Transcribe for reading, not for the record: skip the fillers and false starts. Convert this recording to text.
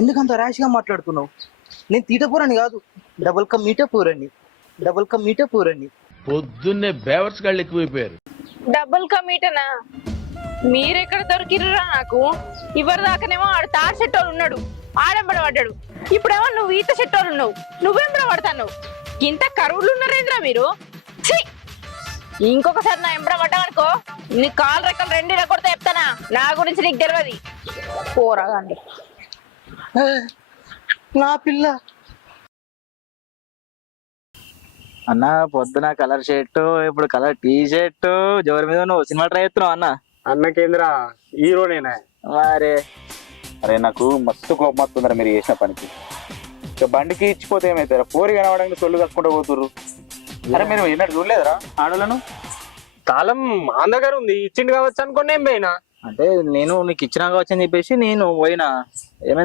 ఎందుకంత ర్యాష్గా మాట్లాడుతున్నావు? నేను తీటపూరని కాదు, డబుల్ కా మీట పూరని. పొద్దున్నే బేవర్స్ గాళ్ళు ఎక్కువైపోయారు. డబుల్ కమీటనా? మీరెక్కడ దొరికిర్రా నాకు? ఇవరి దాకానేమో ఆడు తాడు చెట్టోళ్ళు ఉన్నాడు, ఆడెంబడ పడ్డాడు. ఇప్పుడేమో నువ్వు ఈత చెట్టోళ్ళు ఉన్నావు, నువ్వెంబడ పడతావు. ఇంత కరువులు ఉన్నారేంద్రా మీరు? ఛీ! ఇంకొకసారి నా ఎంబడ పడ్డావనుకో, నీ కాలు రెక్కలు రెండిన కొడితే చెప్తానా? నా గురించి నీకు తెలియదు. పోరాగండి. నా పిల్ల అన్న పొద్దున కలర్ షర్టు, ఇప్పుడు కలర్ టీ షర్టు, జోరు మీద నువ్వు సినిమా ట్రై చేస్తున్నావు అన్న. అన్నకేంద్రా హీరోనేనా? మరి అరే నాకు మస్తు కోపం వస్తుందిరా మీరు చేసిన పనికి. ఇక బండికి ఇచ్చిపోతే ఏమైతారా? పోరి కనబడానికి సొల్లు కట్టుకుంటూ పోతుర్రు. అరే మీరు ఎన్నట్టు చూడలేదురా ఆడోళ్ళను? తాళం మా దగ్గర ఉంది, ఇచ్చిండు కావచ్చు అనుకోండి. ఏం పోయినా అంటే నేను నీకు ఇచ్చినా కావచ్చు అని చెప్పేసి నేను పోయినా. ఏమైంది?